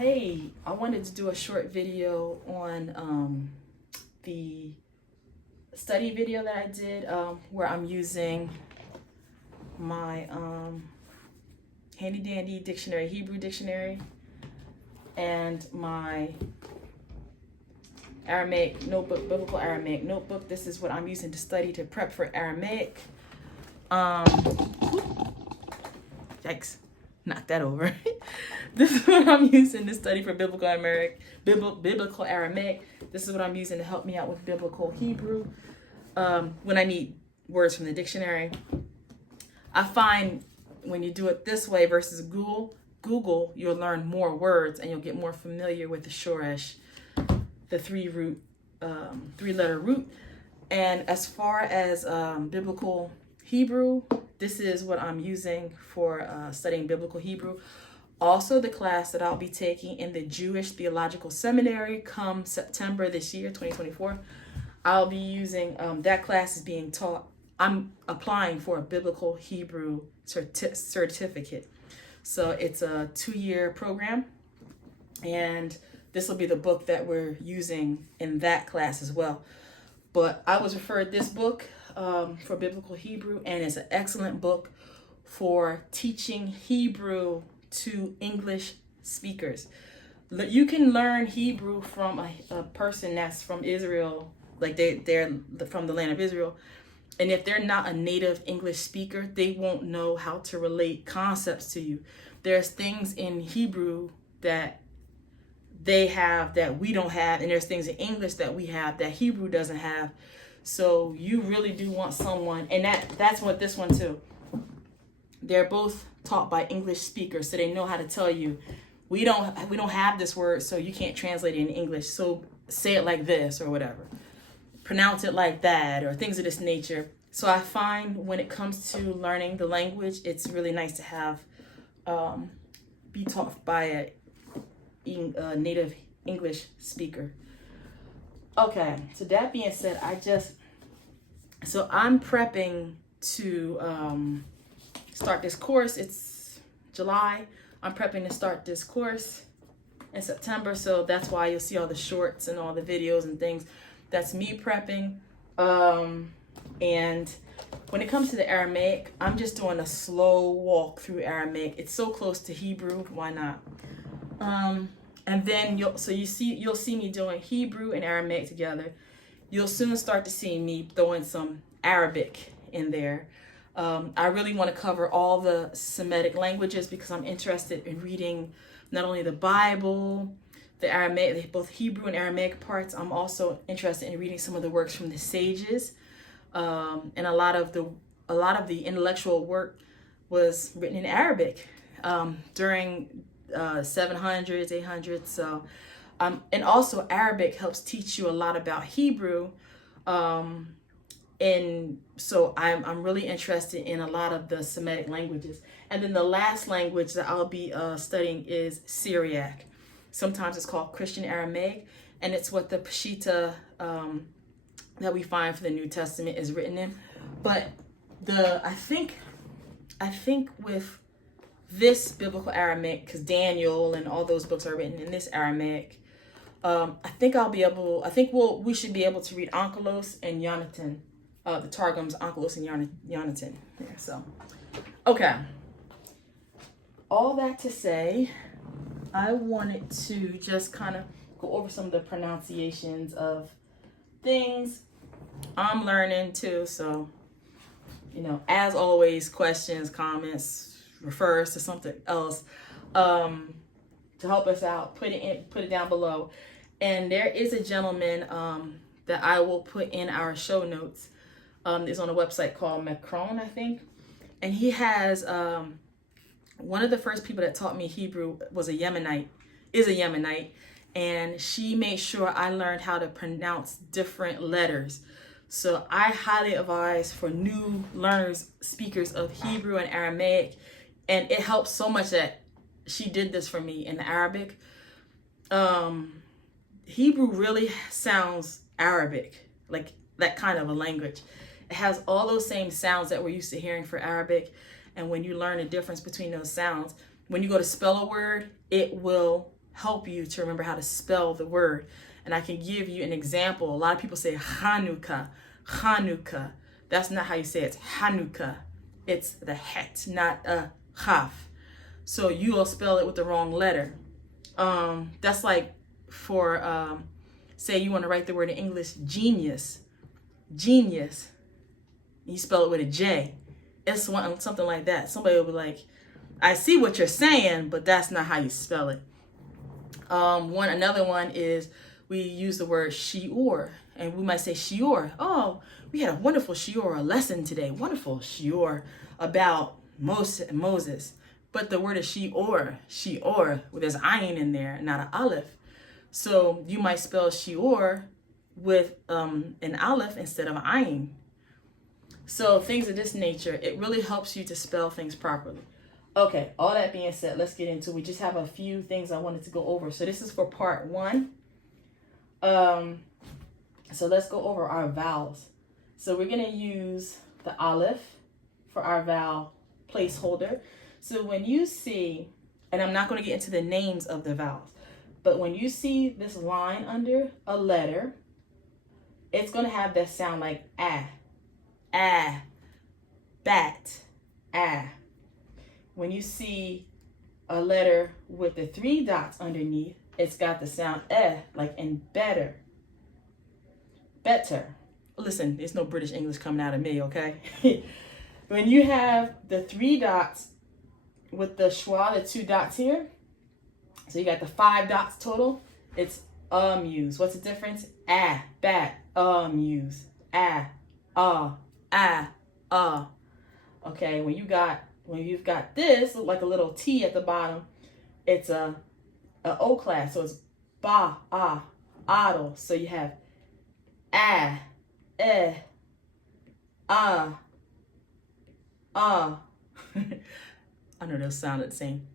Hey, I wanted to do a short video on the study video that I did where I'm using my handy dandy dictionary, Hebrew dictionary, and my Aramaic notebook, biblical Aramaic notebook. This is what I'm using to study to prep for Aramaic. Yikes, knock that over. This is what I'm using to study for biblical Aramaic. This is what I'm using to help me out with biblical Hebrew when I need words from the dictionary. I find when you do it this way versus Google, you'll learn more words and you'll get more familiar with the shoresh, the three-letter root. And as far as biblical Hebrew, this is what I'm using for studying biblical Hebrew. Also, the class that I'll be taking in the Jewish Theological Seminary come September this year, 2024, I'll be using, that class is being taught. I'm applying for a biblical Hebrew certificate. So it's a 2-year program, and this will be the book that we're using in that class as well. But I was referred this book for biblical Hebrew, and it's an excellent book for teaching Hebrew to English speakers. You can learn Hebrew from a person that's from Israel, like they're from the land of Israel. And if they're not a native English speaker, they won't know how to relate concepts to you. There's things in Hebrew that they have that we don't have, and there's things in English that we have that Hebrew doesn't have. So you really do want someone, and that's what this one too. They're both taught by English speakers, so they know how to tell you, we don't have this word, so you can't translate it in English. So say it like this or whatever. Pronounce it like that, or things of this nature. So I find when it comes to learning the language, it's really nice to have be taught by a native English speaker. Okay, so that being said, I'm prepping to start this course. It's July. I'm prepping to start this course in September, so that's why you'll see all the shorts and all the videos and things. That's me prepping. And when it comes to the Aramaic, I'm just doing a slow walk through Aramaic. It's so close to Hebrew, why not? And then you'll see me doing Hebrew and Aramaic together. You'll soon start to see me throwing some Arabic in there. I really want to cover all the Semitic languages because I'm interested in reading not only the Bible, the Aramaic, both Hebrew and Aramaic parts. I'm also interested in reading some of the works from the sages, and a lot of the intellectual work was written in Arabic during 700s, 800s. So, and also Arabic helps teach you a lot about Hebrew. And so I'm really interested in a lot of the Semitic languages. And then the last language that I'll be studying is Syriac. Sometimes it's called Christian Aramaic, and it's what the Peshitta that we find for the New Testament is written in. But I think with this biblical Aramaic, because Daniel and all those books are written in this Aramaic, we should be able to read Onkelos and Yonatan, the Targums, Onkelos and Yonatan. Yeah, so, okay. All that to say, I wanted to just kind of go over some of the pronunciations of things I'm learning too. So, as always, questions, comments, refers to something else to help us out. Put it down below. And there is a gentleman that I will put in our show notes. It's on a website called Macron, I think, and he has one of the first people that taught me Hebrew is a Yemenite, and she made sure I learned how to pronounce different letters. So I highly advise for new learners, speakers of Hebrew and Aramaic, and it helps so much that she did this for me in Arabic. Hebrew really sounds Arabic, like that kind of a language. It has all those same sounds that we're used to hearing for Arabic. And when you learn the difference between those sounds, when you go to spell a word, it will help you to remember how to spell the word. And I can give you an example. A lot of people say Hanukkah, Hanukkah. That's not how you say it. It's Hanukkah. It's the het, not a chaf. So you will spell it with the wrong letter. That's like for, say you want to write the word in English, genius. Genius. You spell it with a J. It's something like that. Somebody will be like, I see what you're saying, but that's not how you spell it. Another one is we use the word shiur, and we might say shiur. Oh, we had a wonderful shiur, a lesson today. Wonderful shiur about Moses. But the word is shiur, shiur, there's ayin in there, not an aleph. So you might spell shiur with an aleph instead of an ayin. So things of this nature, it really helps you to spell things properly. Okay, all that being said, let's get into it. We just have a few things I wanted to go over. So this is for part 1. So let's go over our vowels. So we're going to use the aleph for our vowel placeholder. So when you see, and I'm not going to get into the names of the vowels, but when you see this line under a letter, it's going to have that sound like ah, bat, ah. When you see a letter with the 3 dots underneath, it's got the sound like in better. Better. Listen, there's no British English coming out of me, okay? When you have the 3 dots with the schwa, the 2 dots here, so you got the 5 dots total, it's amuse. What's the difference? Bat, amuse. Okay, when you've got this, like a little T at the bottom, it's a O class, so it's ba, idle. So you have I know those sounded the same.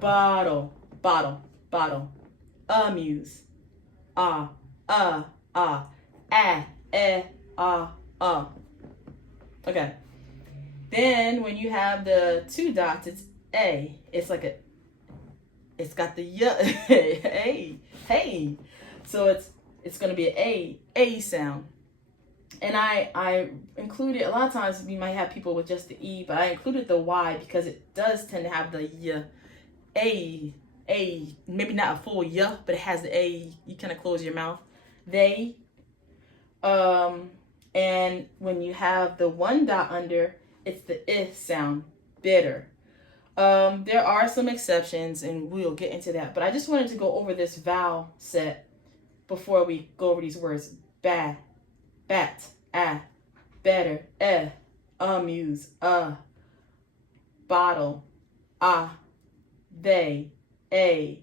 Bottle. Amuse. Okay. Then when you have the 2 dots, it's A. It's like it's got the hey. So it's going to be an A sound. And I included, a lot of times you might have people with just the E, but I included the Y because it does tend to have the A, maybe not a full but it has the A. You kind of close your mouth. They, and when you have the 1 dot under, it's the I sound, bitter. There are some exceptions, and we'll get into that. But I just wanted to go over this vowel set before we go over these words. Bat, better, amuse, bottle, they, a,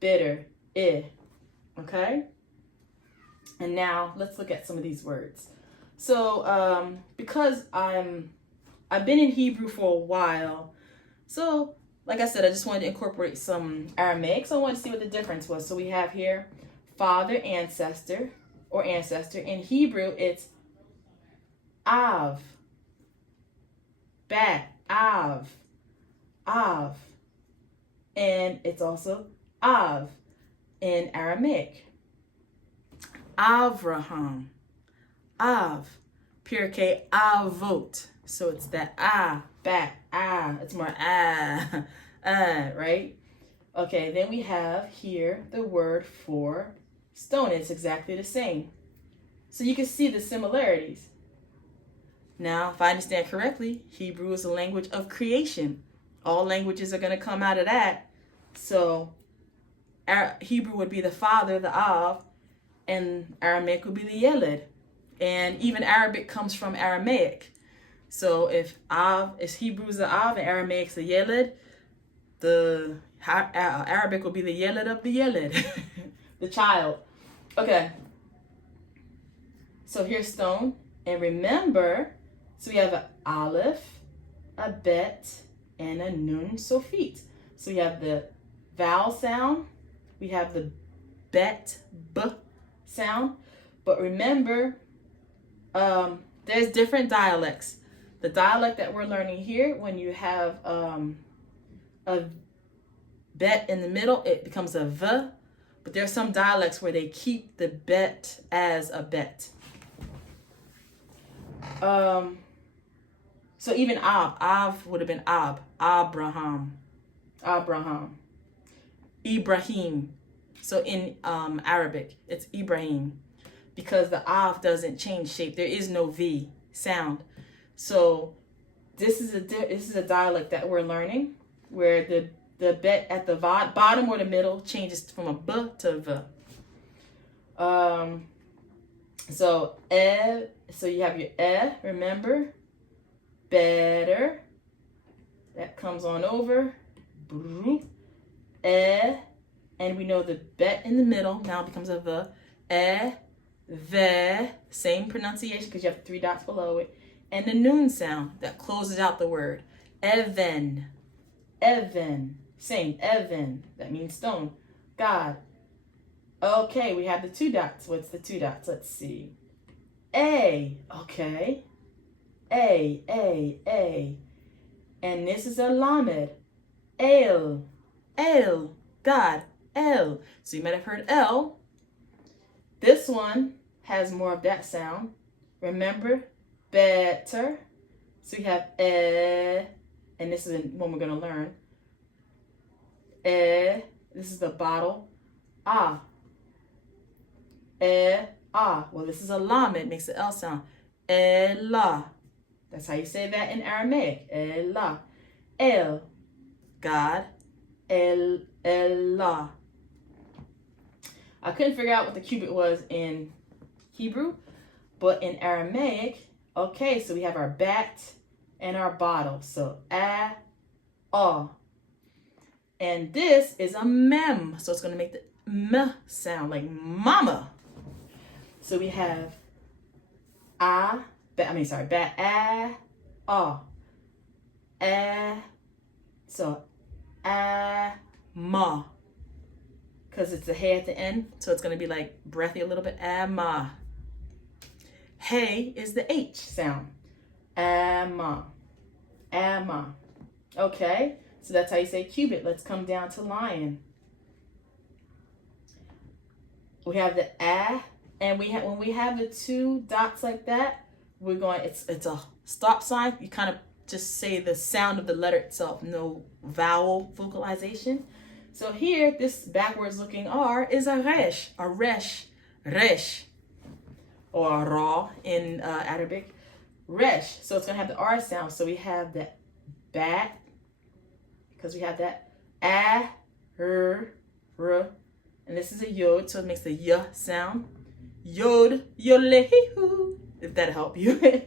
bitter, I. Okay? And now let's look at some of these words. So because I've been in Hebrew for a while, so like I said, I just wanted to incorporate some Aramaic, so I wanted to see what the difference was. So we have here father, ancestor, or ancestor. In Hebrew, it's av, bat, av, and it's also av in Aramaic. Avraham, av, pure K, avot. So it's that bat, it's more right? Okay, then we have here the word for stone. It's exactly the same. So you can see the similarities. Now, if I understand correctly, Hebrew is a language of creation. All languages are going to come out of that. So Hebrew would be the father, the av, and Aramaic would be the yeled. And even Arabic comes from Aramaic. So if Hebrew is the av and Aramaic is the yeled, the Arabic will be the yeled of the yeled, the child. Okay. So here's stone. And remember, so we have an aleph, a bet, and a nun sofit. So we have the vowel sound. We have the bet, b sound. But remember, There's different dialects. The dialect that we're learning here, when you have a bet in the middle, it becomes a v. But there's some dialects where they keep the bet as a bet. So even Av would have been Abraham, Ibrahim. So in Arabic, it's Ibrahim, because the Av doesn't change shape. There is no V sound. So this is a dialect that we're learning, where the bet at the bottom or the middle changes from a B to a V. So you have your remember, better, that comes on over, and we know the bet in the middle now becomes a V, ve, same pronunciation because you have 3 dots below it, and the noon sound that closes out the word, even, same, even, that means stone, God. Okay, we have the 2 dots. What's the 2 dots? Let's see. A, okay. A. And this is a lamed. El, God, El. So you might have heard L. This one has more of that sound. Remember, better. So we have and this is one we're going to learn. This is the bottle. Ah. Well, this is a lam. It makes the L sound. Ella. That's how you say that in Aramaic. Ella. El. God. Ella. I couldn't figure out what the cubit was in Hebrew, but in Aramaic, okay, so we have our bat and our bottle. So a. And this is a mem. So it's going to make the m sound like mama. So we have bat, so ma, because it's a hey at the end, so it's going to be like breathy a little bit, ma. Hey is the H sound, ma. Okay, so that's how you say cubit. Let's come down to lion. We have the and when we have the 2 dots like that, we're going, it's a stop sign. You kind of just say the sound of the letter itself, no vowel vocalization. So here, this backwards looking R is a resh, or a ra in Arabic, resh. So it's going to have the R sound. So we have the bat, because we have that r, and this is a yod, so it makes the y sound. Yod, yolehu, if that'll help you.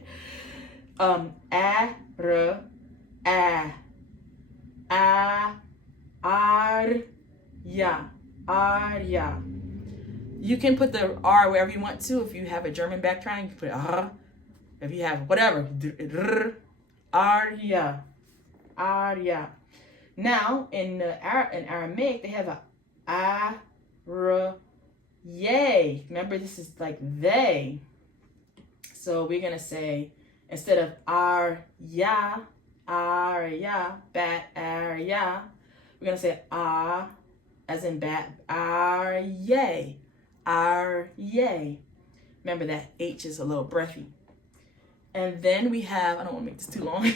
Arya. You can put the R wherever you want to. If you have a German background, you can put R. If you have whatever, Arya. Now in Aramaic, they have a yay. Remember, this is like they. So we're going to say, instead of arya, bat, arya, we're going to say as in bat, aryay. Remember that H is a little breathy. And then we have, I don't want to make this too long.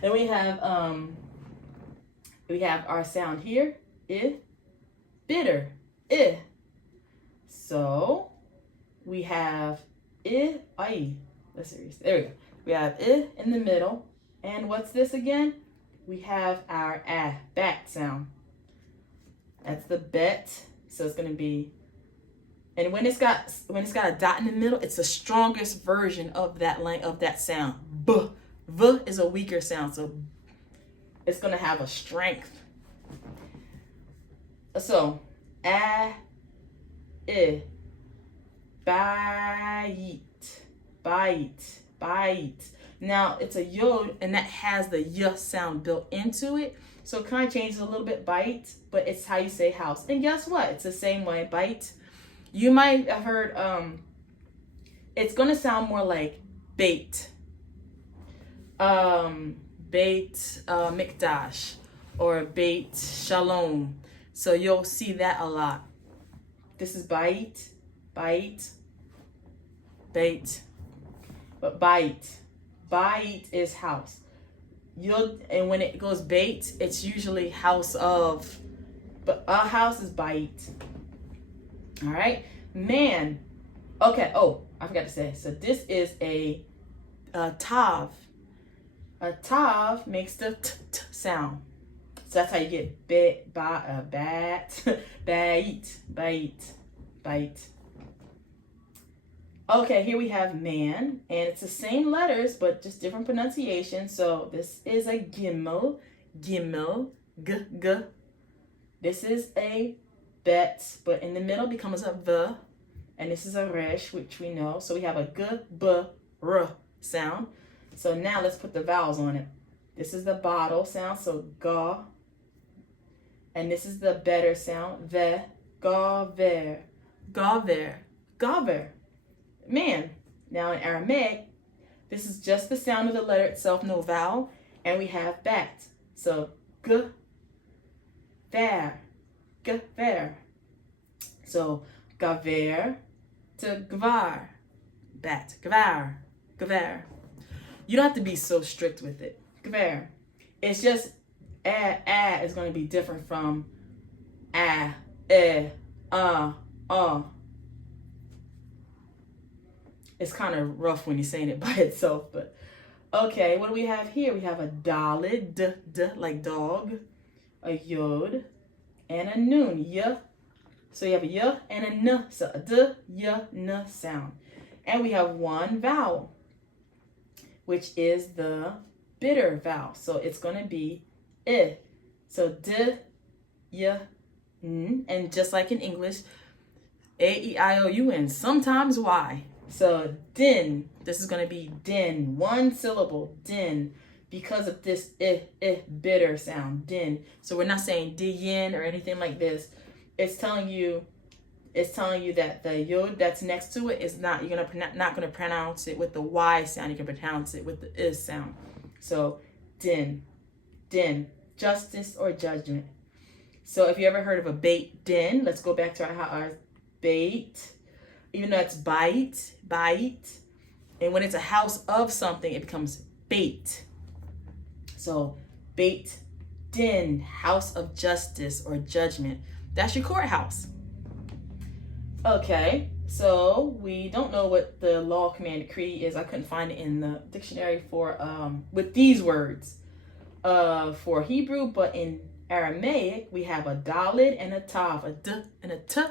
Then we have our sound here, bitter, So we have let's see, there we go. We have in the middle, and what's this again? We have our bat sound. That's the bet. So it's going to be, and when it's got a dot in the middle, it's the strongest version of that sound. V is a weaker sound, so it's going to have a strength. So bite. Now it's a yod, and that has the y sound built into it, so it kind of changes a little bit, bite, but it's how you say house. And guess what? It's the same way, bite. You might have heard it's going to sound more like Beit. Beit Mikdash or Beit Shalom. So you'll see that a lot. This is Bait, Bait, Bait, but Bait is house. And when it goes Bait, it's usually house of, but a house is Bait. All right, man. Okay. Oh, I forgot to say. So this is a tav. A tav makes the t sound. So that's how you get bat, bait. Okay, here we have man, and it's the same letters, but just different pronunciation. So this is a gimel, g. This is a bet, but in the middle becomes a v, and this is a resh, which we know. So we have a g, b, r sound. So now let's put the vowels on it. This is the bottle sound, so ga. And this is the better sound, ve, gaver, gaver. Man. Now in Aramaic, this is just the sound of the letter itself, no vowel. And we have bat. So g, ver, gaver. So gaver to gvar, bat, gvar. You don't have to be so strict with it. Gvar. It's just is going to be different from It's kind of rough when you're saying it by itself, but okay. What do we have here? We have a dalid, d like dog, a yod, and a nun, y. So you have a y and a n, so a d, y, n sound. And we have one vowel, which is the bitter vowel. So it's going to be I. So d, y, n, and just like in English, A-E-I-O-U-N, sometimes Y. So din, this is going to be din, one syllable, din, because of this bitter sound, din. So we're not saying din or anything like this. It's telling you that the yod that's next to it is not, you're not going to pronounce it with the Y sound. You can pronounce it with the is sound. So din, justice or judgment. So if you ever heard of a beit din, let's go back to our beit. Even though it's bait, and when it's a house of something, it becomes bait. So beit din, house of justice or judgment. That's your courthouse. Okay, so we don't know what the law, command, decree is. I couldn't find it in the dictionary for with these words for Hebrew, but in Aramaic we have a dalid and a tav, a d and a t.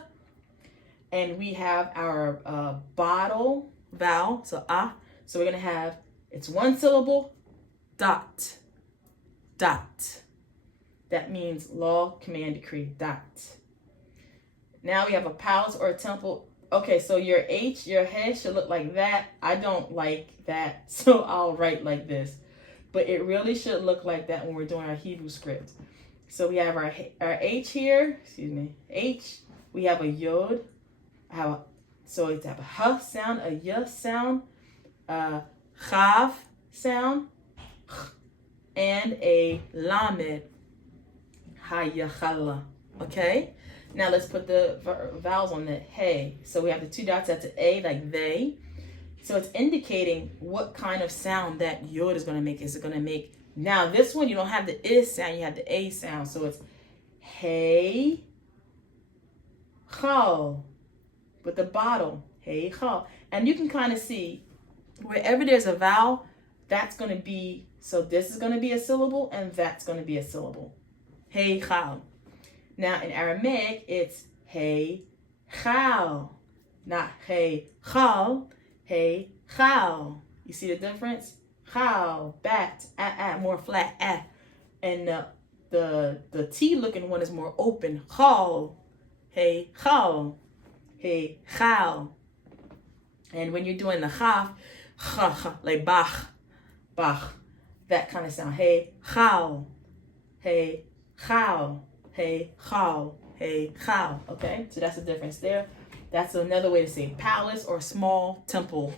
And we have our bottle vowel, so ah. So we're going to have, it's one syllable, dot. That means law, command, decree, dot. Now we have a palace or a temple. Okay, so your H, your head should look like that. I don't like that, so I'll write like this. But it really should look like that when we're doing our Hebrew script. So we have our H here, H. We have a yod. So it's have a h sound, a y sound, a chav sound, and a lamed, hayachala. Okay? Now let's put the vowels on the hey. So we have the two dots at the A, like they. So it's indicating what kind of sound that yod is going to make. Is it going to make, now this one you don't have the is sound, you have the A sound. So it's hey, chal. With the bottle, hey, chal. And you can kind of see wherever there's a vowel, that's going to be, so this is going to be a syllable and that's going to be a syllable. Hey, chal. Now in Aramaic, it's hey, chal. Not hey, chal, hey, chal. You see the difference? Chal, bat, more flat, And the T looking one is more open. Chal, hey, chal. Hey, chal. And when you're doing the chaf, like bach, that kind of sound. Hey, chal. Hey, chal. Hey, chal. Hey, chal. Okay, so that's the difference there. That's another way to say palace or small temple.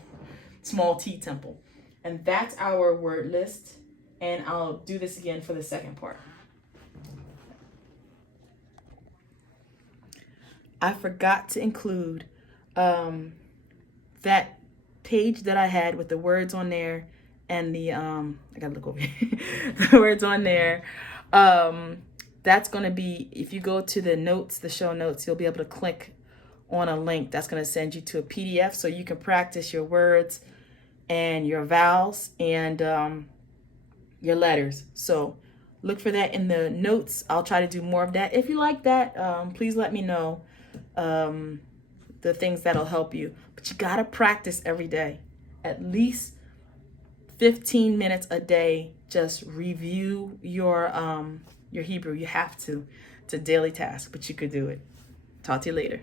small t temple. And that's our word list. And I'll do this again for the second part. I forgot to include that page that I had with the words on there and the I gotta look over here. The words on there. That's gonna be, if you go to the notes, the show notes, you'll be able to click on a link that's gonna send you to a PDF so you can practice your words and your vowels and your letters. So look for that in the notes. I'll try to do more of that. If you like that, please let me know the things that'll help you. But you gotta practice every day, at least 15 minutes a day. Just review your Hebrew. You have to. It's a daily task, but you could do it. Talk to you later.